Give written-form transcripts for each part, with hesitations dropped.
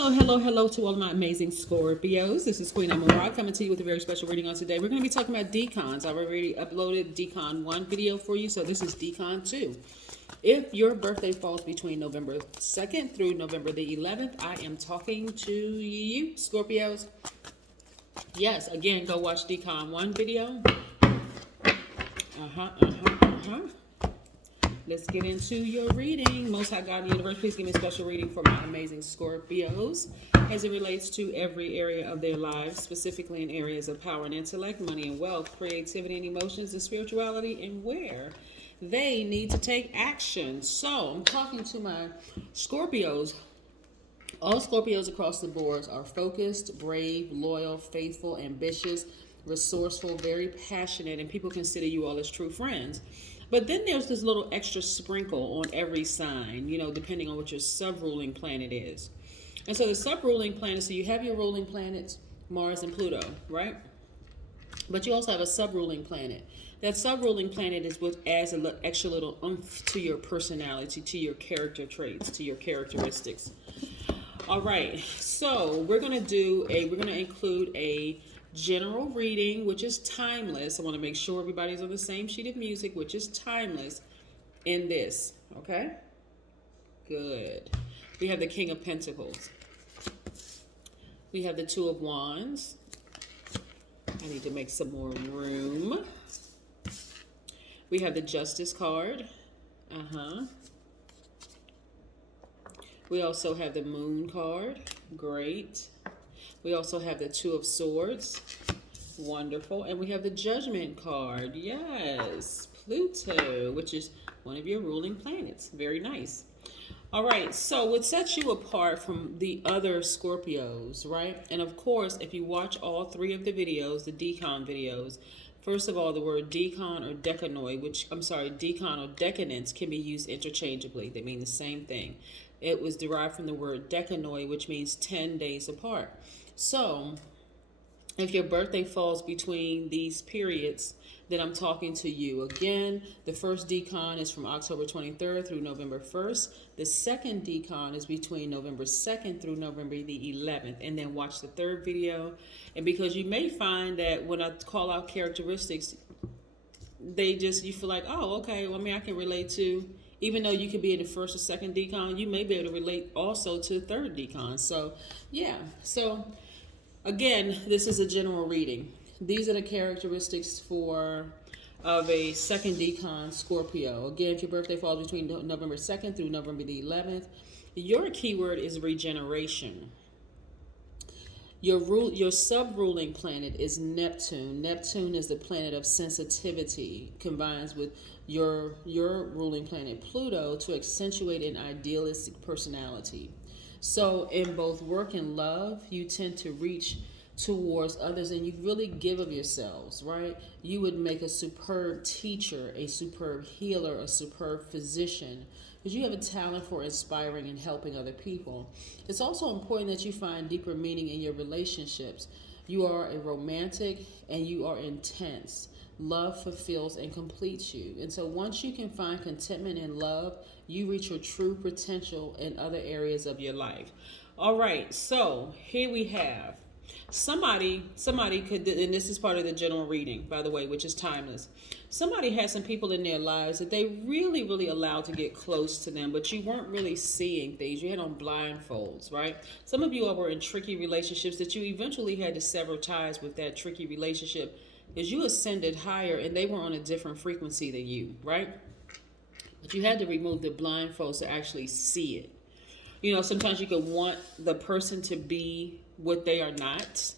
Hello to all of my amazing Scorpios. This is Queen Amun Ra coming to you with a very special reading on today. We're going to be talking about decons. I've already uploaded Decan 1 video for you, so this is Decan 2. If your birthday falls between November 2nd through November the 11th, I am talking to you, Scorpios. Yes, again, go watch Decan 1 video. Let's get into your reading. Most High God in the universe, please give me a special reading for my amazing Scorpios as it relates to every area of their lives, specifically in areas of power and intellect, money and wealth, creativity and emotions, and spirituality, and where they need to take action. So I'm talking to my Scorpios. All Scorpios across the board are focused, brave, loyal, faithful, ambitious, resourceful, very passionate, and people consider you all as true friends. But then there's this little extra sprinkle on every sign, depending on what your sub-ruling planet is. And so the sub-ruling planets, so you have your ruling planets, Mars and Pluto, right? But you also have a sub-ruling planet. That sub-ruling planet is what adds a extra little oomph to your personality, to your character traits, to your characteristics. All right, so we're going to include a general reading, which is timeless. I want to make sure everybody's on the same sheet of music, which is timeless in this, okay? Good. We have the King of Pentacles. We have the Two of Wands. I need to make some more room. We have the Justice card. We also have the Moon card. Great. We also have the Two of Swords. Wonderful. And we have the Judgment card. Yes. Pluto, which is one of your ruling planets. Very nice. All right. So what sets you apart from the other Scorpios, right? And of course, if you watch all three of the videos, the Decan videos, first of all, the word decan or decanoid, decan or decadence can be used interchangeably. They mean the same thing. It was derived from the word decanoid, which means 10 days apart. So if your birthday falls between these periods, then I'm talking to you. Again, the first decan is from October 23rd through November 1st. The second decan is between November 2nd through November the 11th. And then watch the third video. And because you may find that when I call out characteristics, you feel like, oh, okay, well, I can relate to, even though you could be in the first or second decan, you may be able to relate also to the third decan. So, yeah. So, again, this is a general reading. These are the characteristics of a second decan Scorpio. Again, if your birthday falls between November 2nd through November the 11th, your keyword is regeneration. Your sub-ruling planet is Neptune. Neptune is the planet of sensitivity, combines with your ruling planet Pluto to accentuate an idealistic personality. So in both work and love, you tend to reach towards others and you really give of yourselves, right? You would make a superb teacher, a superb healer, a superb physician, because you have a talent for inspiring and helping other people. It's also important that you find deeper meaning in your relationships. You are a romantic and you are intense. Love fulfills and completes you. And so once you can find contentment in love, you reach your true potential in other areas of your life. All right, so here we have somebody could, and this is part of the general reading, by the way, which is timeless. Somebody had some people in their lives that they really allowed to get close to them, but you weren't really seeing things. You had on blindfolds, right? Some of you all were in tricky relationships that you eventually had to sever ties with that tricky relationship because you ascended higher and they were on a different frequency than you, right? But you had to remove the blindfolds to actually see it. Sometimes you could want the person to be what they are not,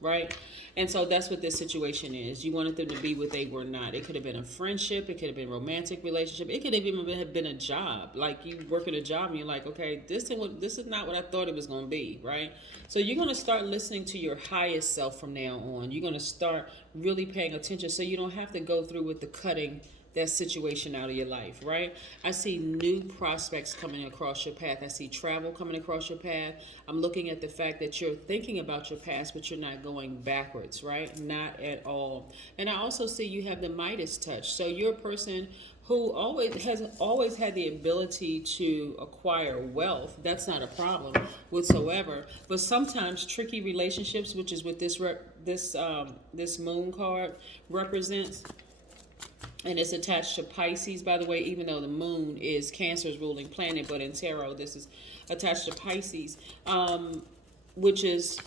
right? And so that's what this situation is. You wanted them to be what they were not. It could have been a friendship. It could have been a romantic relationship. It could have even been a job. Like you work at a job and you're like, okay, this is not what I thought it was going to be, right? So you're going to start listening to your highest self from now on. You're going to start really paying attention so you don't have to go through with the cutting that situation out of your life, right? I see new prospects coming across your path. I see travel coming across your path. I'm looking at the fact that you're thinking about your past, but you're not going backwards, right? Not at all. And I also see you have the Midas touch. So you're a person who always had the ability to acquire wealth. That's not a problem whatsoever. But sometimes tricky relationships, which is what this moon card represents, and it's attached to Pisces, by the way, even though the moon is Cancer's ruling planet, but in tarot, this is attached to Pisces, which is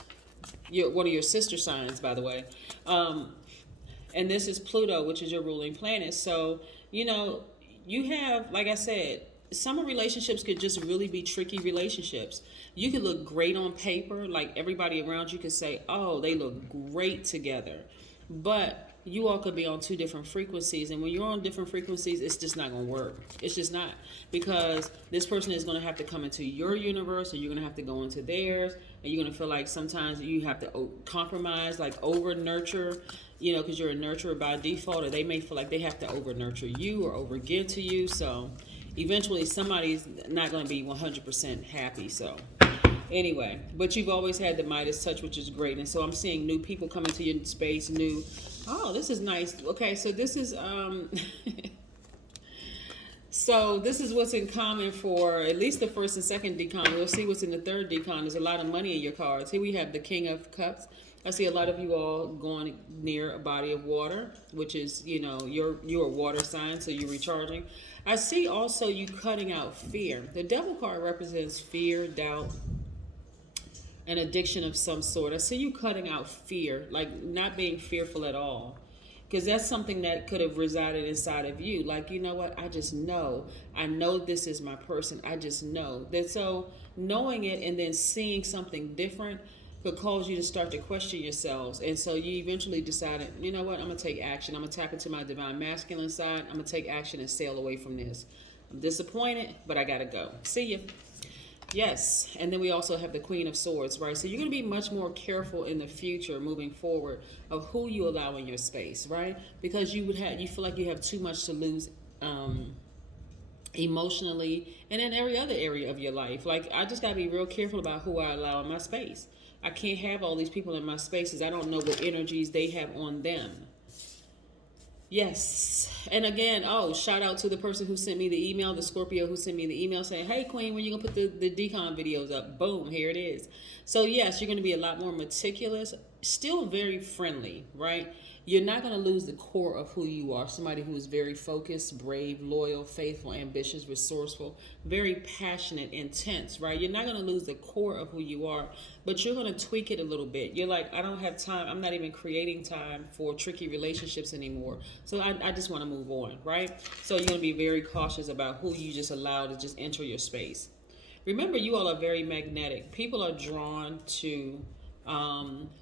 one of your sister signs, by the way. And this is Pluto, which is your ruling planet. So, you have, like I said, some relationships could just really be tricky relationships. You could look great on paper, like everybody around you could say, oh, they look great together. But you all could be on two different frequencies, and when you're on different frequencies, it's just not going to work. It's just not, because this person is going to have to come into your universe, or you're going to have to go into theirs, and you're going to feel like sometimes you have to compromise, like over nurture, because you're a nurturer by default, or they may feel like they have to over nurture you or over give to you. So eventually somebody's not going to be 100% happy. So anyway, but you've always had the Midas touch, which is great. And so I'm seeing new people come into your space, oh, this is nice. Okay, so this is so this is what's in common for at least the first and second decan. We'll see what's in the third decan. There's a lot of money in your cards. Here we have the King of Cups. I see a lot of you all going near a body of water, which is, you're a water sign, so you're recharging. I see also you cutting out fear. The Devil card represents fear, doubt, an addiction of some sort. I see you cutting out fear, like not being fearful at all. Because that's something that could have resided inside of you. Like, you know what? I just know. I know this is my person. I just know. That so knowing it and then seeing something different could cause you to start to question yourselves. And so you eventually decided, you know what? I'm going to take action. I'm going to tap into my divine masculine side. I'm going to take action and sail away from this. I'm disappointed, but I got to go. See ya. Yes, and then we also have the Queen of Swords, right? So you're going to be much more careful in the future moving forward of who you allow in your space, right? Because you feel like you have too much to lose emotionally and in every other area of your life. Like, I just got to be real careful about who I allow in my space. I can't have all these people in my spaces. I don't know what energies they have on them. Yes. And again, shout out to the person who sent me the email, the Scorpio who sent me the email saying, hey, Queen, when you going to put the decon videos up? Boom, here it is. So, yes, you're going to be a lot more meticulous, still very friendly, right? You're not going to lose the core of who you are. Somebody who is very focused, brave, loyal, faithful, ambitious, resourceful, very passionate, intense, right? You're not going to lose the core of who you are, but you're going to tweak it a little bit. You're like, I don't have time. I'm not even creating time for tricky relationships anymore. So I just want to move on, right? So you're going to be very cautious about who you just allow to just enter your space. Remember, you all are very magnetic. People are drawn to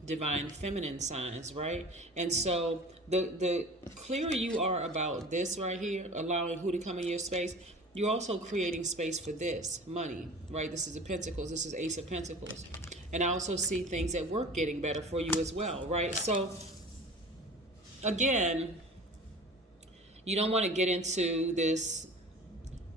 divine feminine signs, right? And so the clearer you are about this right here, allowing who to come in your space, you're also creating space for this money, right? This is the Pentacles. This is Ace of Pentacles. And I also see things at work getting better for you as well, right? So again, you don't want to get into this.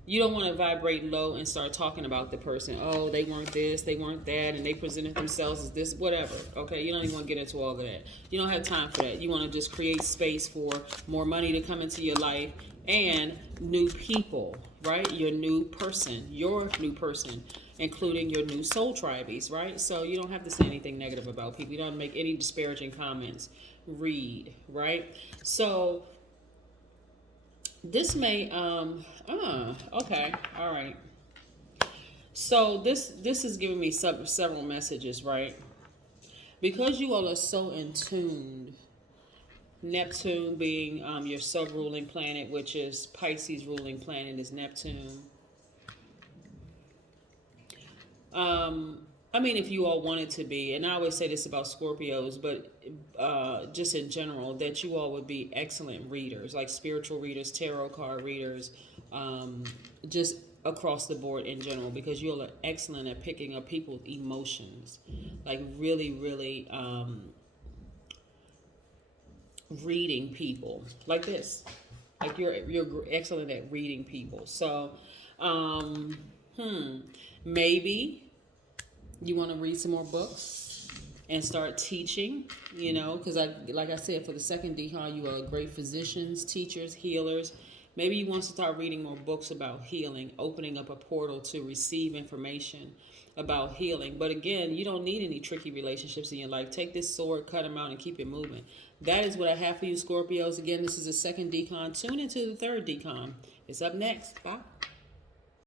You don't want to vibrate low and start talking about the person. Oh, they weren't this, they weren't that, and they presented themselves as this, whatever. Okay, you don't even want to get into all of that. You don't have time for that. You want to just create space for more money to come into your life and new people, right? Your new person, including your new soul tribes, right? So you don't have to say anything negative about people. You don't make any disparaging comments. Read, right? So this may, okay, all right. So this is giving me several messages, right? Because you all are so in tune, Neptune being your sub-ruling planet, which is Pisces ruling planet is Neptune. I mean, if you all wanted to be, and I always say this about Scorpios, but just in general, that you all would be excellent readers, like spiritual readers, tarot card readers, just across the board in general, because you all are excellent at picking up people's emotions, like really, really reading people like this. Like you're excellent at reading people. So, maybe you want to read some more books and start teaching. You know, because like I said, for the second decon, you are great physicians, teachers, healers. Maybe you want to start reading more books about healing, opening up a portal to receive information about healing. But again, you don't need any tricky relationships in your life. Take this sword, cut them out, and keep it moving. That is what I have for you, Scorpios. Again, this is the second decon. Tune into the third decon. It's up next. Bye.